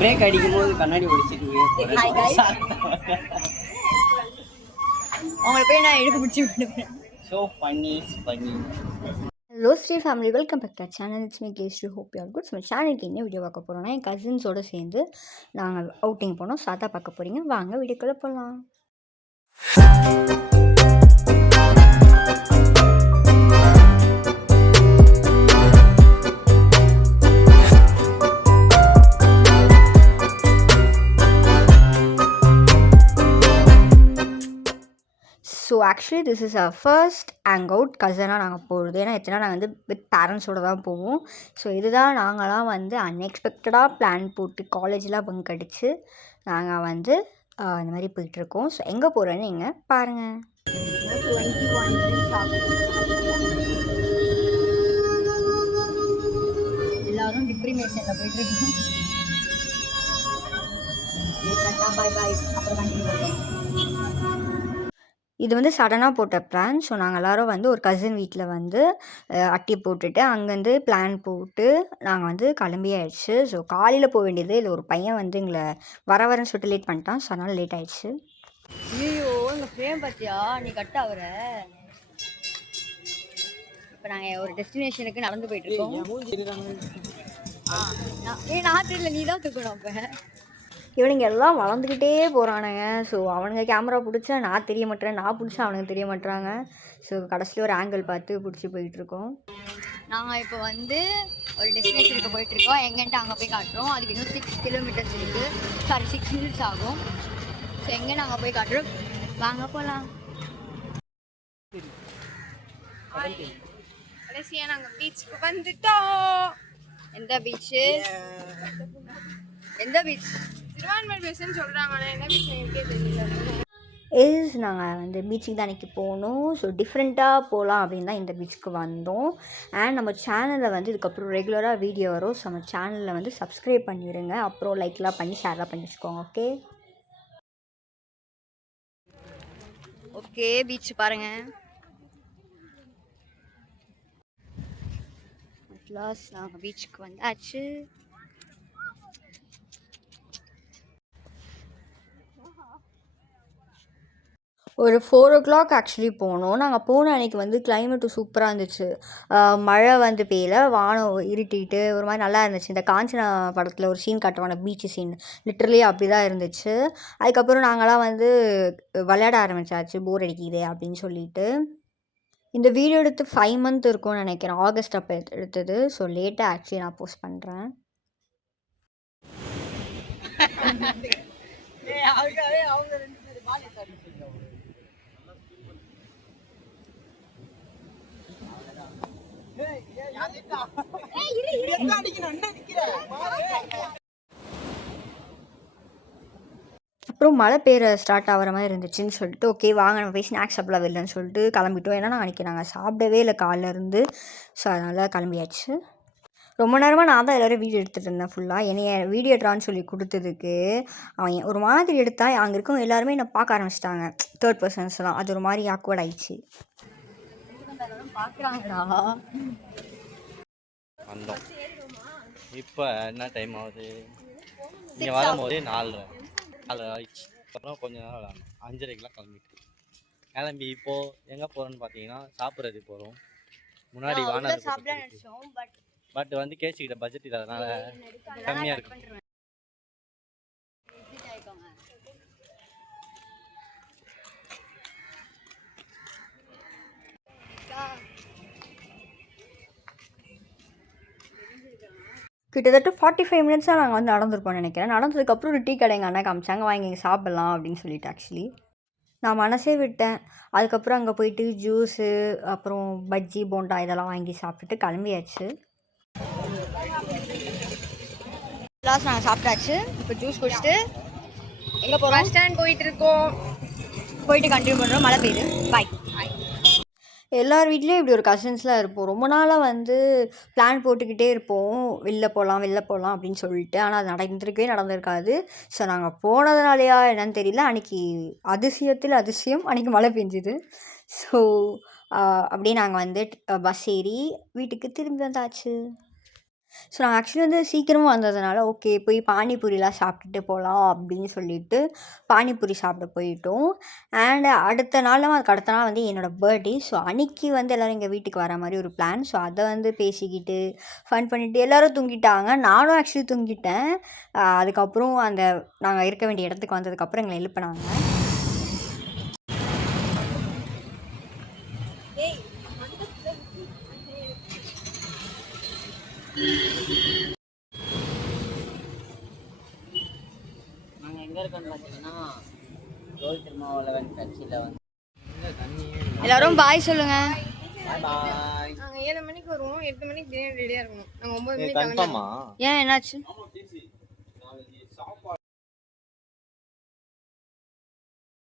Break அடிக்கும்போது கண்ணாடி ஒடிச்சிட்டு அவங்கள போய் நான் எடுத்து பிடிச்சி விடுவேன். So funny funny. Hello Sri family, welcome back to channel. It's me Kesri, hope you are good. நம்ம சேனலுக்கு என்ன வீடியோ பார்க்க போகிறோம்னா, என் கசின்ஸோடு சேர்ந்து நாங்கள் அவுட்டிங் போனோம். சாத்தா பார்க்க போகிறீங்க, வாங்க வீடியோக்குள்ளே போகலாம். So actually this is our first hangout கசனாக நாங்கள் போகிறது. ஏன்னா எத்தனை நாங்கள் வந்து வித் பேரண்ட்ஸோடு தான் போவோம். ஸோ இதுதான் நாங்களாம் வந்து அன்எக்ஸ்பெக்டடாக பிளான் போட்டு காலேஜெலாம் பங்க் அடித்து நாங்கள் வந்து இந்த மாதிரி போயிட்டுருக்கோம். ஸோ எங்கே போகிறோன்னு நீங்கள் பாருங்கள். 21 எல்லோரும் டிப்ரிமேஷனில் போயிட்டுருக்கோம். பாய் பாய், அப்புறம் கண்டினியூ பண்ணுறோம். இது வந்து சடனாக போட்ட பிளான். ஸோ நாங்கள் எல்லோரும் வந்து ஒரு கசின் வீட்டில் வந்து அட்டி போட்டுட்டு அங்கேருந்து பிளான் போட்டு நாங்கள் வந்து கிளம்பியாயிடுச்சு. ஸோ காலையில் போக வேண்டியது, இல்லை ஒரு பையன் வந்து எங்களை வரன்னு சொல்லிட்டு லேட் பண்ணிட்டான். ஸோ அதனால் லேட் ஆயிடுச்சு. ஐயோ, எங்கள் ஃப்ரேம் பார்த்தியா நீ கட்ட அவர. இப்போ நாங்கள் ஒரு டெஸ்டினேஷனுக்கு நடந்து போயிட்டுருக்கோம். நான் தெரியல, நீ தான் தூக்கணும். அப்போ இவனுங்க எல்லாம் வளர்ந்துக்கிட்டே போகிறானுங்க. ஸோ அவனுங்க கேமரா பிடிச்சா நான் தெரிய மாட்டேறேன், நான் பிடிச்சா அவனுக்கு தெரிய மாட்டுறாங்க. ஸோ கடைசியில் ஒரு ஆங்கிள் பார்த்து பிடிச்சி போயிட்டுருக்கோம். நாங்கள் இப்போ வந்து ஒரு டெஸ்டினேஷனுக்கு போயிட்டுருக்கோம். எங்கேன்ட்டு அங்கே போய் காட்டுறோம். அதுக்கு இன்னும் 6 கிலோமீட்டர்ஸ் இருக்குது. சாரி 6 மினிட்ஸ் ஆகும். ஸோ எங்கே நாங்கள் போய் காட்டுறோம், வாங்க போகலாம். கடைசியாக நாங்கள் பீச்சுக்கு வந்துட்டோம். எந்த பீச்சு? எந்த பீச்? திருவான்மூர் பீச்சுன்னு சொல்கிறாங்க, ஆனால் என்ன பீச் எனக்கே தெரியல. நாங்கள் வந்து பீச்சுக்கு தான் அன்றைக்கி போகணும். ஸோ டிஃப்ரெண்ட்டாக போகலாம் அப்படின்னு தான் இந்த பீச்சுக்கு வந்தோம். அண்ட் நம்ம சேனலில் வந்து இதுக்கப்புறம் ரெகுலராக வீடியோ வரும். ஸோ நம்ம சேனலில் வந்து சப்ஸ்கிரைப் பண்ணிடுங்க, அப்புறம் லைக்லாம் பண்ணி ஷேர்லாம் பண்ணி வச்சுக்கோங்க. ஓகே ஓகே, பீச் பாருங்கள். நாங்கள் பீச்சுக்கு வந்தாச்சு. ஒரு 4 o'clock ஆக்சுவலி போனோம். நாங்கள் போன அன்றைக்கி வந்து கிளைமேட்டு சூப்பராக இருந்துச்சு. மழை வந்து பெய்யல, வானம் இருட்டிட்டு ஒரு மாதிரி நல்லா இருந்துச்சு. இந்த காஞ்சனா படத்தில் ஒரு சீன் காட்டுவான, பீச்சு சீன், லிட்ரலி அப்படி தான் இருந்துச்சு. அதுக்கப்புறம் நாங்களாம் வந்து விளையாட ஆரம்பித்தாச்சு, போர் அடிக்குது அப்படின்னு சொல்லிட்டு. இந்த வீடியோ எடுத்து 5 month இருக்கும்னு நினைக்கிறேன். ஆகஸ்ட் அப்போ எடுத்தது. ஸோ லேட்டாக ஆக்சுவலி நான் போஸ்ட் பண்ணுறேன். அப்புறம் மழை பெய்ய ஸ்டார்ட் ஆகிற மாதிரி இருந்துச்சுன்னு சொல்லிட்டு, ஓகே வாங்க நம்ம போய் ஸ்நாக்ஸ் சாப்பிடலாம் வெளிலன்னு சொல்லிட்டு கிளம்பிட்டோம். ஏன்னா அன்றைக்கி நாங்கள் சாப்பிடவே இல்லை காலையிலேருந்து. ஸோ அதனால் கிளம்பியாச்சு. ரொம்ப நேரமாக நான் தான் எல்லோரும் வீடியோ எடுத்துகிட்டு இருந்தேன் ஃபுல்லாக. என்னைய வீடியோ எடுறான்னு சொல்லி கொடுத்ததுக்கு அவன் ஒரு மாதிரி எடுத்தான். அங்கே இருக்கவங்க எல்லாருமே என்னை பார்க்க ஆரம்பிச்சிட்டாங்க, தேர்ட் பர்சன்ஸ்லாம். அது ஒரு மாதிரி ஆக்வர்ட் ஆயிடுச்சு. பார்க்குறாங்கடா. வந்தோம். இப்போ என்ன டைம் ஆகுது? நீங்கள் வரும்போது 4 ஆயிடுச்சு. அப்புறம் கொஞ்ச நேரம் விளாடணும். 5:30க்கெலாம் கிளம்பி இப்போது எங்கே போகிறோன்னு பார்த்தீங்கன்னா சாப்பிட்றது போகிறோம். முன்னாடி வானம் பட் வந்து கேச்சுக்கிட்ட பட்ஜெட் இல்லாதனால கம்மியாக இருக்கும். கிட்டத்தட்ட 45 மினிட்ஸாக நாங்கள் வந்து நடந்துருப்போம்னு நினைக்கிறேன். நடந்ததுக்கப்புறம் ஒரு டீ கடை எங்கள் அண்ணா காமிச்சாங்க, வாங்கி இங்கே சாப்பிட்லாம் அப்படின்னு சொல்லிட்டு. ஆக்சுவலி நான் மனசே விட்டேன். அதுக்கப்புறம் அங்கே போயிட்டு ஜூஸு, அப்புறம் பஜ்ஜி, போண்டா இதெல்லாம் வாங்கி சாப்பிட்டுட்டு கிளம்பியாச்சு. லாஸ்ட் நாங்கள் சாப்பிட்டாச்சு. இப்போ ஜூஸ் குடிச்சிட்டு எங்கே போகிறோம்? பஸ் ஸ்டாண்ட் போயிட்டுருக்கோம். போயிட்டு கண்டினியூ பண்ணுறோம். மழை பெய்யுது. பாய். எல்லார் வீட்லேயும் இப்படி ஒரு கசின்ஸ்லாம் இருப்போம். ரொம்ப நாளாக வந்து பிளான் போட்டுக்கிட்டே இருப்போம், வெளில போகலாம் அப்படின்னு சொல்லிட்டு. ஆனால் அது நடந்திருக்காது. ஸோ நாங்கள் போனதுனாலையா என்னன்னு தெரியல, அன்றைக்கி அதிசயத்தில் அதிசயம் அன்றைக்கி மழை பெஞ்சுது. ஸோ அப்படியே நாங்கள் வந்து பஸ் ஏறி வீட்டுக்கு திரும்பி வந்தாச்சு. ஸோ நாங்கள் ஆக்சுவலி வந்து சீக்கிரமாக வந்ததுனால ஓகே போய் பானிபூரிலாம் சாப்பிட்டுட்டு போகலாம் அப்படின்னு சொல்லிட்டு பானிபூரி சாப்பிட போயிட்டோம். அண்ட் அடுத்த நாள் அதுக்கு அடுத்த நாள் வந்து என்னோடய பர்த்டே. ஸோ அன்றைக்கி வந்து எல்லோரும் எங்கள் வீட்டுக்கு வர மாதிரி ஒரு பிளான். ஸோ அதை வந்து பேசிக்கிட்டு ஃபன் பண்ணிவிட்டு எல்லோரும் தூங்கிட்டாங்க. நானும் ஆக்சுவலி தூங்கிட்டேன். அதுக்கப்புறம் அந்த நாங்கள் இருக்க வேண்டிய இடத்துக்கு வந்ததுக்கப்புறம் எங்களை எழுப்பினாங்க. நாங்கள் எங்கே இருக்கோன்னு பார்த்தீங்கன்னா ரோஹித் திருமாவளவன் கட்சியில் வந்து எல்லோரும் பாய் சொல்லுங்கள். பாய். நாங்கள் 7 மணிக்கு வருவோம், 8 மணிக்கு பிரியாணி ரெடியாக இருக்கணும். நாங்கள் 9 மணிக்கு கன்ஃபார்மா ஏன் என்னாச்சு?